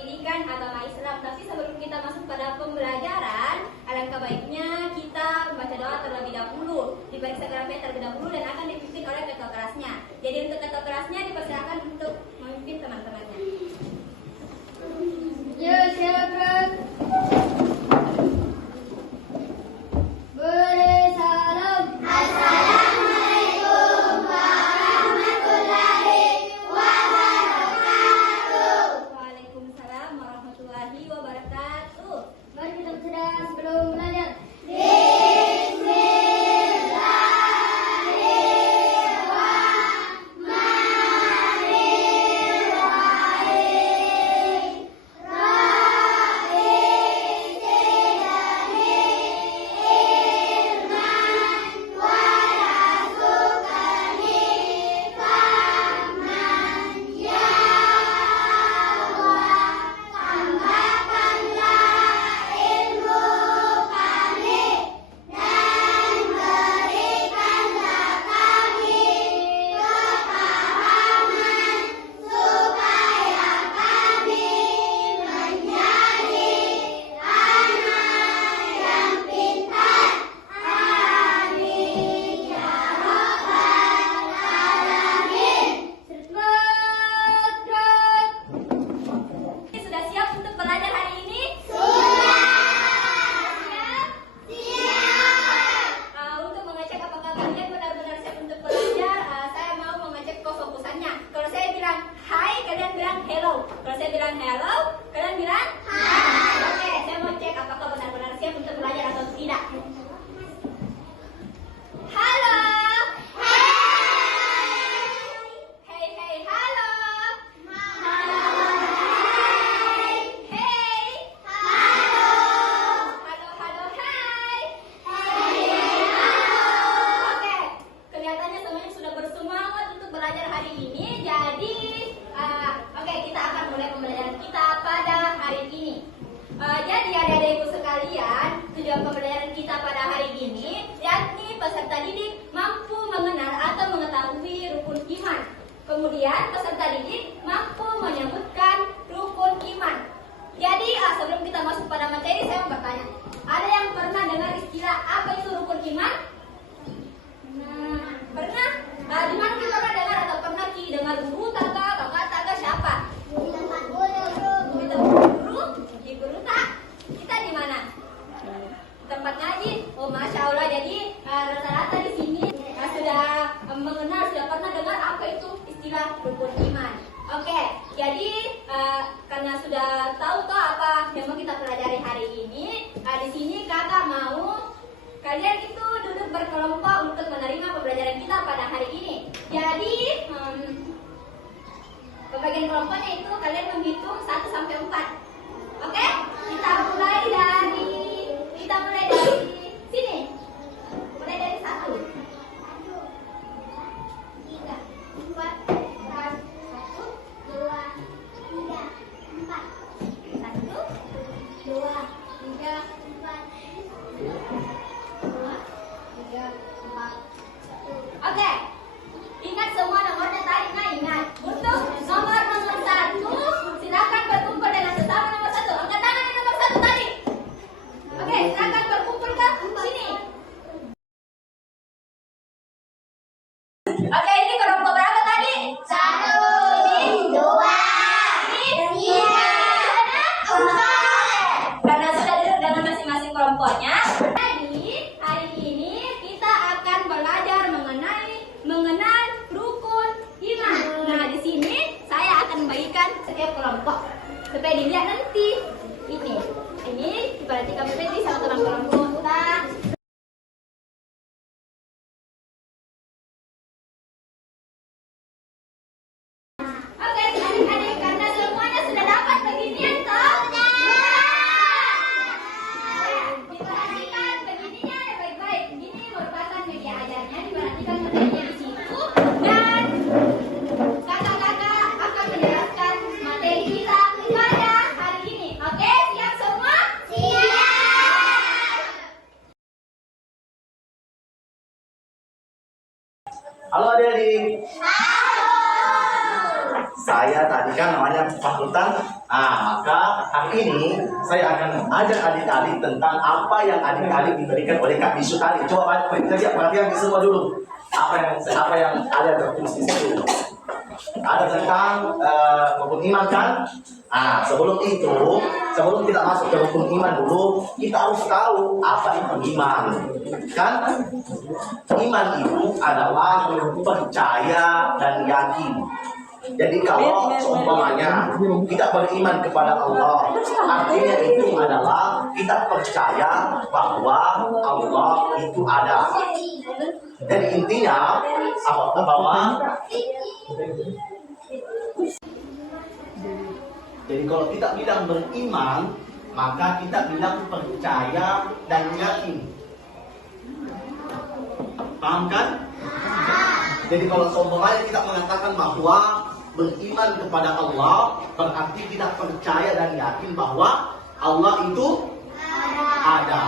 pendidikan agama Islam. Tapi sebelum kita masuk pada pembelajaran, alangkah baiknya kita membaca doa terlebih dahulu, diperiksa grafik terlebih dahulu dan akan dipimpin oleh ketua kelasnya. Jadi untuk ketua kelasnya dipersilakan untuk memimpin teman-temannya. Ya, silakan. Beri salam. Assalamualaikum warahmatullahi wabarakatuh. Waalaikumsalam warahmatullahi wabarakatuh. Mari kita bersedekah sebelum belajar. Kalau saya bilang hello, kalian bilang hi. Oke, saya mau cek apakah benar-benar siap untuk belajar atau tidak. Halo. Hey, hey, halo. Halo. Hey. Halo. Halo, halo, hai. Oke, kelihatannya semuanya sudah bersemangat untuk belajar hari ini. Jadi oke, kita akan mulai pembelajaran kita pada hari ini. Jadi adik-adikku sekalian, tujuan pembelajaran kita pada hari ini yakni peserta didik mampu mengenal atau mengetahui rukun iman. Kemudian peserta didik mampu menyebutkan rukun iman. Jadi sebelum kita masuk pada materi, saya mau bertanya, ada yang pernah dengar istilah apa itu rukun iman? Pernah? Di mana kita pernah dengar atau pernah dengar guru taga, kakak taga, siapa? Di guru tak? Kita di mana? Tempat ngaji. Oh, masya Allah. Jadi rata-rata di sini sudah mengenal, sudah pernah dengar apa itu istilah rukun iman. Oke, jadi karena sudah tahu toh apa yang mau kita pelajari hari ini, di sini kakak mau kalian itu duduk berkelompok untuk menerima pembelajaran kita pada hari ini. Jadi pembagian kelompoknya itu kalian menghitung 1 sampai 4. Oke? Kita mulai dari sini. Mulai dari 1. 3, 4, 1, 2, 3, 4. 1, 2, 3, 4. 2, 3, 4. Oke. Ingat semua nomornya tadi, ingat. Untuk nomor 1, silakan berkumpul dengan sesama nomor 1. Angkat tangan yang nomor 1 tadi. Oke, silakan berkumpul ke sini. Oke, ini kelompok berapa tadi? 1, 2, 3, 4. Karena sudah duduk dengan masing-masing kelompoknya, jadi hari ini kita akan belajar mengenal rukun iman. Nah, di sini saya akan membagikan setiap kelompok supaya dilihat nanti. Ini diperhatikan betul sama teman-teman kita. Oke, adik-adik, karena semuanya sudah dapat beginian toh? Diperhatikan begininya baik-baik. Ini merupakan media ajarnya, diperhatikan materinya di situ. Dan kakak-kakak akan menjelaskan materi kita pada hari ini. Oke, siap semua? Siap! Halo adik-adik. Halo. Saya tadi kan namanya fakultas. Maka hari ini saya akan ajar adik-adik tentang apa yang adik-adik diberikan oleh Kak Bisu tadi. Coba perhatikan semua dulu. Apa yang ada tertulis di situ. Ada tentang rukun iman kan? Sebelum kita masuk ke rukun iman dulu, kita harus tahu apa itu iman. Kan? Iman itu adalah percaya dan yakin. Jadi kalau seumpamanya kita beriman kepada Allah, artinya itu adalah kita percaya bahwa Allah itu ada. Jadi intinya bahwa jadi kalau kita bilang beriman, maka kita bilang percaya dan yakin. Paham kan? Jadi kalau seumpamanya kita mengatakan bahwa beriman kepada Allah, berarti kita percaya dan yakin bahwa Allah itu ada.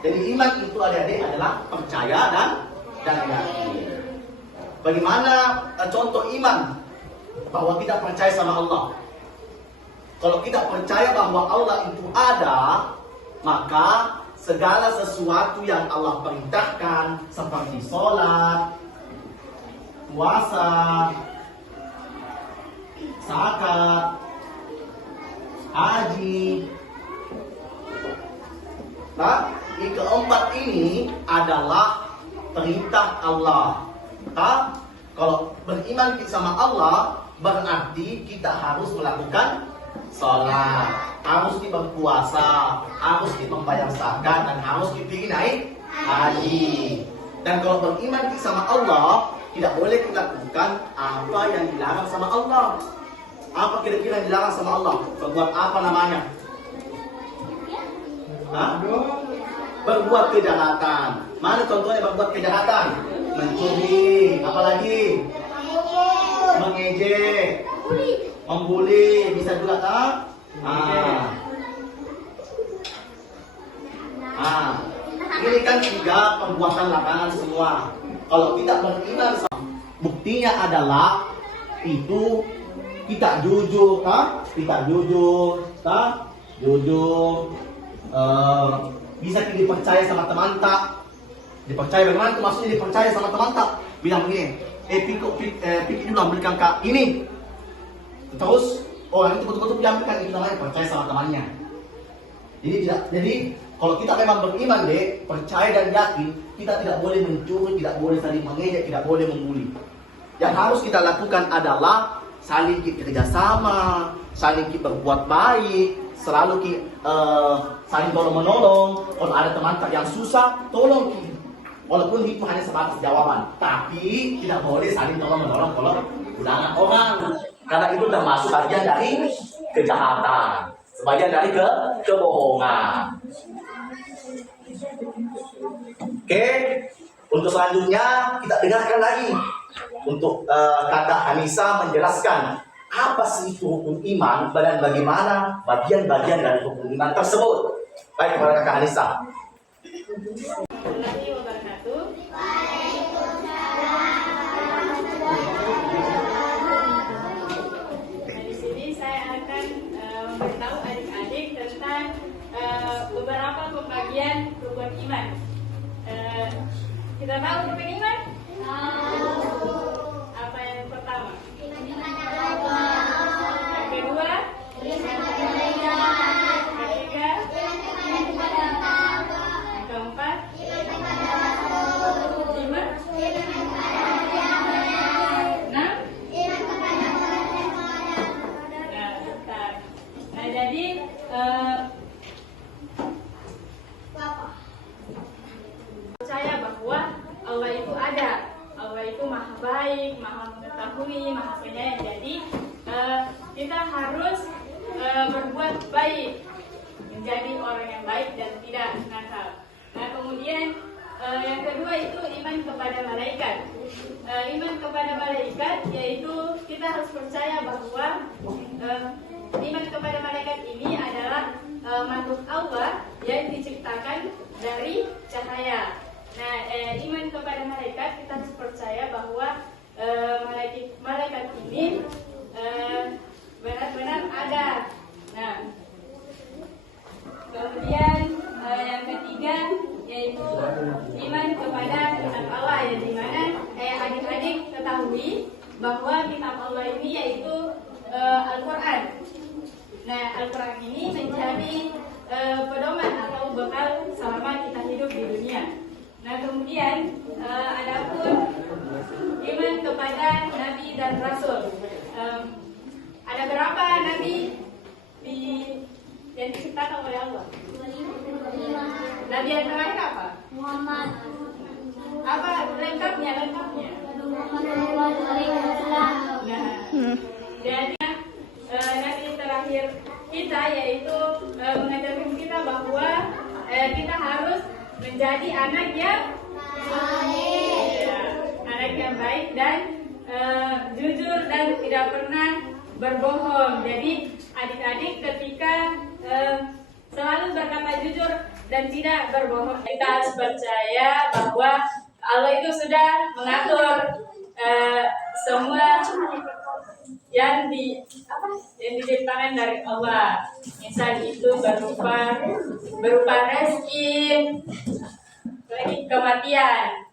Jadi iman itu adik-adik adalah percaya dan yakin. Bagaimana contoh iman bahwa kita percaya sama Allah? Kalau kita percaya bahwa Allah itu ada, maka segala sesuatu yang Allah perintahkan seperti sholat, puasa, zakat, haji. Yang keempat ini adalah perintah Allah. Kalau beriman sama Allah berarti kita harus melakukan sholat, harus berpuasa, harus membayar zakat, dan harus pergi naik haji. Dan kalau beriman sama Allah, tidak boleh kita lakukan apa yang dilarang sama Allah. Apa kira-kira yang dilarang sama Allah? Berbuat apa namanya? Berbuat kejahatan. Mana contohnya berbuat kejahatan? Mencuri, apalagi? Mengejek, membuli, bisa juga tak? Ini kan 3 perbuatan larangan semua. Kalau kita beriman, buktinya adalah itu kita jujur, kita jujur, jujur. Bisa dipercaya sama teman tak? Dipercaya bagaimana itu maksudnya dipercaya sama teman tak? Bilang begini, pikir dulu ambilkan kak ini. Terus orang itu betul-betul diambilkan, itu namanya percaya sama temannya. Jadi kalau kita memang beriman percaya dan yakin, kita tidak boleh mencuri, tidak boleh saling mengejek, tidak boleh membuli. Yang harus kita lakukan adalah saling kerjasama, saling berbuat baik, selalu saling tolong-menolong. Kalau ada teman yang susah, tolong. Walaupun itu hanya sebatas jawaban, tapi tidak boleh saling tolong-menolong kalau ulangan orang. Karena itu termasuk bagian dari kejahatan, sebagian dari kebohongan. Oke, untuk selanjutnya kita dengarkan lagi untuk Kakak Hanisa menjelaskan apa sih itu hukum iman dan bagaimana bagian-bagian dari hukum iman tersebut. Baik, kepada Kakak Hanisa. Di sini saya akan memberitahu adik-adik tentang beberapa pembagian rukun iman. Kita tahu rukun iman? Apa yang pertama? Yang kedua? Yang ketiga? Yang keempat? 5? 6? Nah, jadi percaya bahwa Allah itu ada, Allah itu maha baik, maha mengetahui, maha penyayang. Jadi kita harus berbuat baik, menjadi orang yang baik dan tidak nakal. Nah, kemudian yang kedua itu iman kepada malaikat. Iman kepada malaikat yaitu kita harus percaya bahwa iman kepada malaikat ini adalah makhluk Allah yang diciptakan dari cahaya. Nah, iman kepada malaikat kita harus percaya bahwa malaikat ini benar-benar ada. Nah, kemudian yang ketiga yaitu iman kepada kitab Allah, yang dimana adik-adik ketahui bahwa kitab Allah ini yaitu Al-Quran. Nah, Al-Quran ini menjadi pedoman atau bekal selama kita hidup di dunia. Nah, kemudian adapun iman kepada Nabi dan Rasul. Ada berapa Nabi yang diciptakan oleh Allah? Nabi yang terakhir apa? Muhammad. Apa lengkapnya? Nah, jadi Nabi terakhir kita yaitu mengajarkan kita bahwa kita harus menjadi anak yang baik, anak yang baik dan jujur dan tidak pernah berbohong. Jadi adik-adik ketika selalu berkata jujur dan tidak berbohong, kita harus percaya bahwa Allah itu sudah mengatur semua yang diciptakan dari Allah. Misal itu berupa rezeki, kematian.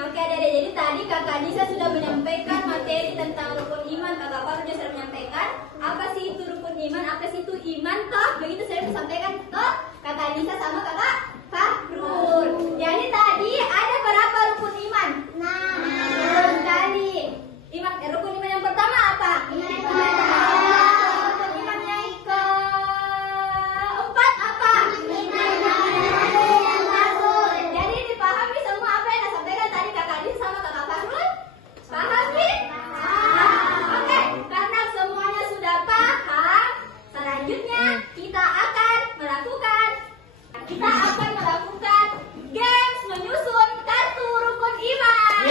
Oke Dede, jadi tadi Kakak Nisa sudah menyampaikan materi tentang rukun iman. Kakak Fahrul juga sudah menyampaikan apa sih itu rukun iman, apa sih itu iman toh. Begitu saya sampaikan toh Kakak Nisa sama Kakak Fahrul. Jadi tadi ada berapa rukun iman? Nah, kali rukun iman yang pertama apa? Rukun iman yang keempat apa? Jadi dipahami semua apa yang saya sampaikan tadi Kakak Nisa sama Kakak Fahrul? Pahami? Oke, karena semuanya sudah paham, selanjutnya kita akan melakukan games menyusun kartu rukun iman.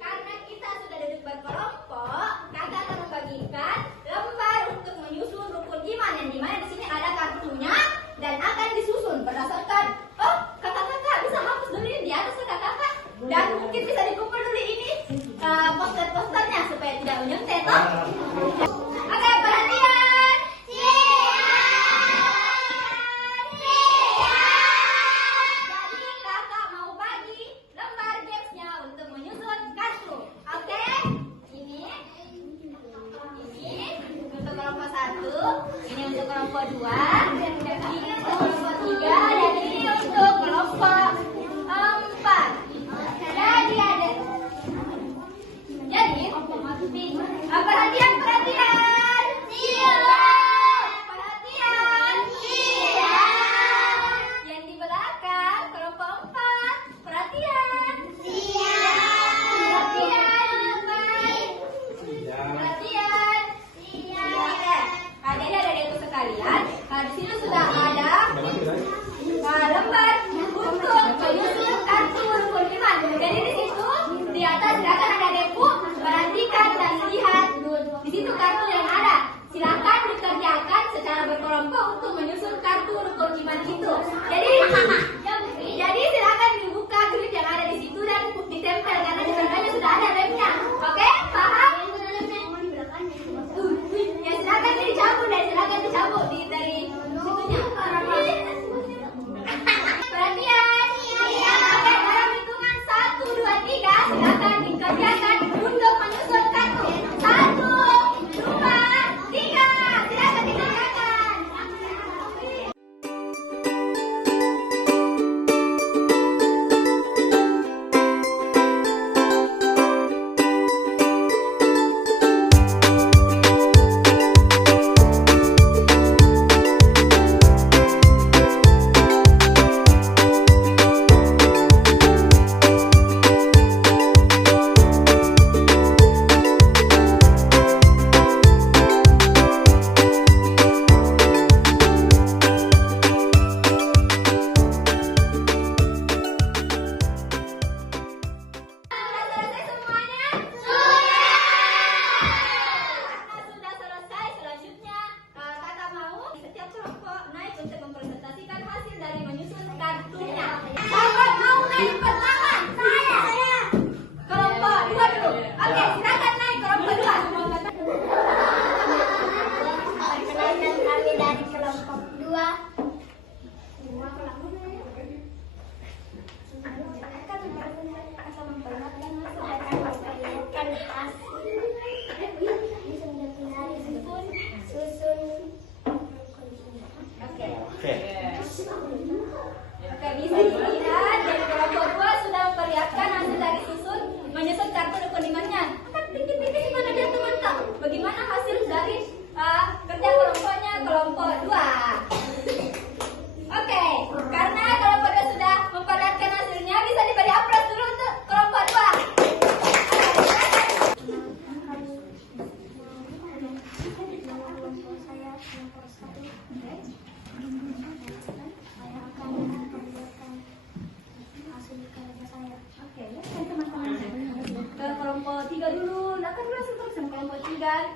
Karena kita sudah duduk berkelompok, kakak akan membagikan lembar untuk menyusun rukun iman yang dimana di sini ada kartunya dan akan disusun berdasarkan kakak-kakak bisa hapus dulu ini di atas kakak-kakak dan mungkin bisa dikumpul dulu ini poster-posternya supaya tidak menyentet. Oke, perhatian. Jadi kakak mau bagi lembar gamesnya untuk menyusun kartu. Oke, ini untuk kelompok 1, ini untuk kelompok 2, ini untuk kelompok 3, dan ini untuk kelompok 4. Jadi perhatian. Perhatian. Yang di belakang kelompok 4. Perhatian. Perhatian. Oke. Adanya dari itu sekalian. Di sini sudah ada lembar untuk menyusun kartu rukun iman. Jadi di situ di atas silakan ada debu, perhatikan dan lihat di situ kartu yang ada. Silakan dikerjakan secara berkelompok untuk menyusun kartu rukun iman itu. Jadi silakan dibuka grip yang ada di situ dan ditempel karena di tengahnya sudah ada remnya. Oke, paham? Ya silakan dicabut dan silakan dicabut dari situnya. Perhatian. Oke, dalam hitungan 1, 2, 3 silakan dikerjakan untuk menyusun kartu. 1, 2, 3 silakan dikerjakan.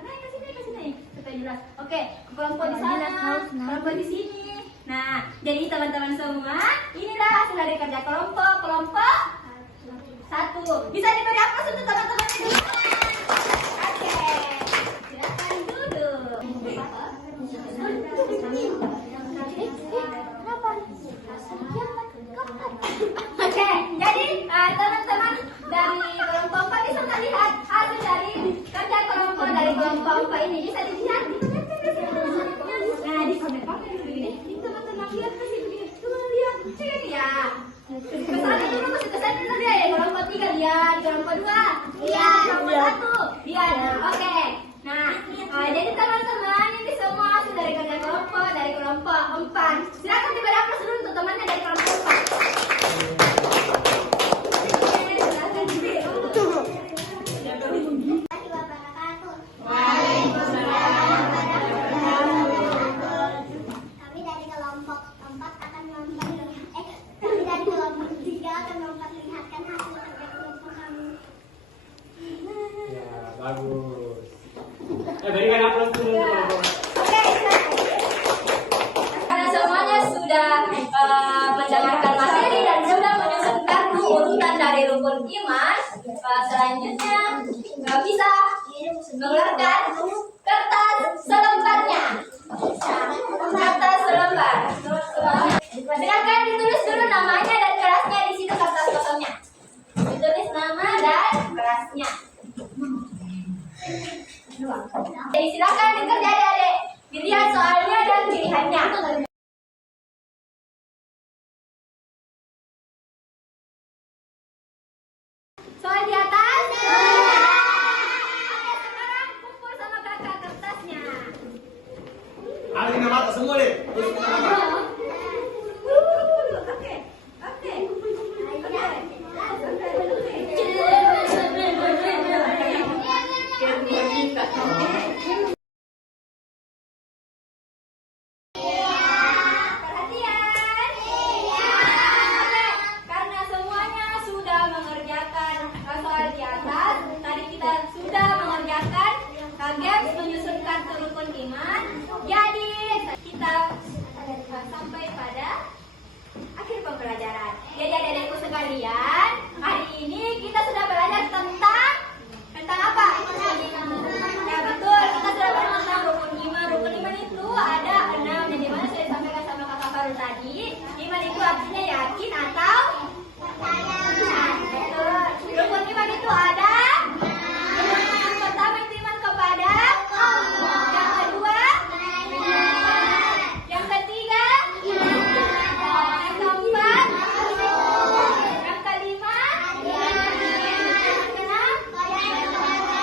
naik ke sini supaya jelas. Oke, kelompok di sana, kelompok di sini. Nah, jadi teman-teman semua, inilah hasil dari kerja kelompok. Kelompok 1. Bisa diberi aplaus untuk teman-teman di rumah. Oke, silakan duduk. Oke, jadi teman-teman dari kelompok 4 bisa melihat hasil dari kerja kelompok dari kelompok 4 ini. Bisa dilihat, nah di sini teman-teman lihat ke sini, lihat sini ya. Kesana dulu, kesana dulu ya. Kelompok 3 lihat, kelompok 2 lihat, kelompok 1 lihat. Oke, nah jadi teman-teman ini semua hasil dari kerja kelompok dari kelompok 4. Silakan diberi aplaus dulu untuk temannya dari kelompok 4. Kami dari kelompok 4 akan kami dari kelompok 3 akan memperlihatkan hasil kerja kelompok kami. Ya, bagus. Berikan aplaus dulu. Oke, karena semuanya sudah mendengarkan materi dan sudah menyusun kartu urutan dari rukun iman, selanjutnya bisa mengeluarkan kertas selembarnya. Kertas selembar. Silakan ditulis dulu namanya dan kerasnya di situ kertas kosongnya. Ditulis nama dan kerasnya. Jadi silakan dikerja adik-adik. Dilihat soalnya dan pilihannya. Soal di atas. Oke, sekarang kumpul sama kakak kertasnya. Ada yang mata semua deh. Tulis nama. Oke. Perhatian. Oke, karena semuanya sudah mengerjakan soal di atas, tadi kita sudah mengerjakan games menyusun kartu rukun iman. Jadi kita sampai pada akhir pembelajaran. Jadi adik-adikku sekalian, hari ini kita sudah belajar tentang apa? Ya betul, kita sudah belajar tentang rukun iman. Rukun iman itu ada 6, yang dimana saya sampaikan sama kakak Faru tadi. Iman itu artinya yakin atau percaya. Betul. Rukun iman itu ada. Yang pertama itu iman kepada Allah. Yang kedua, yang ketiga, yang keempat, yang kelima, yang keenam.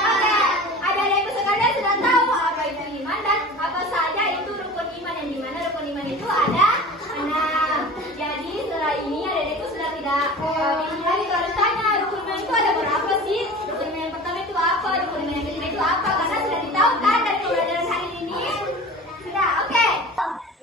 Oke, adik-adikku sekalian sudah tahu apa itu iman dan apa saja itu rukun iman, yang dimana rukun iman itu ada 6. Jadi setelah ini adik-adikku sudah tidak bingung lagi kalau ditanya rukun iman itu ada berapa sih? Rukun iman yang pertama itu apa? Rukun iman yang kedua itu apa? Karena sudah ditahukan dari pembelajaran hari ini. Sudah, oke.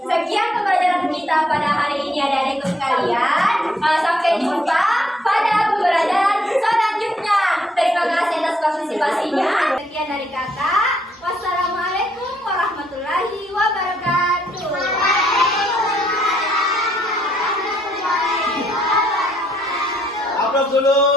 Sekian pembelajaran kita pada hari ini adik-adikku sekalian. Sampai jumpa pada pembelajaran selanjutnya. Terima kasih atas partisipasinya. Sekian dari kakak. Wassalamualaikum warahmatullahi wabarakatuh. Aplaus dulu.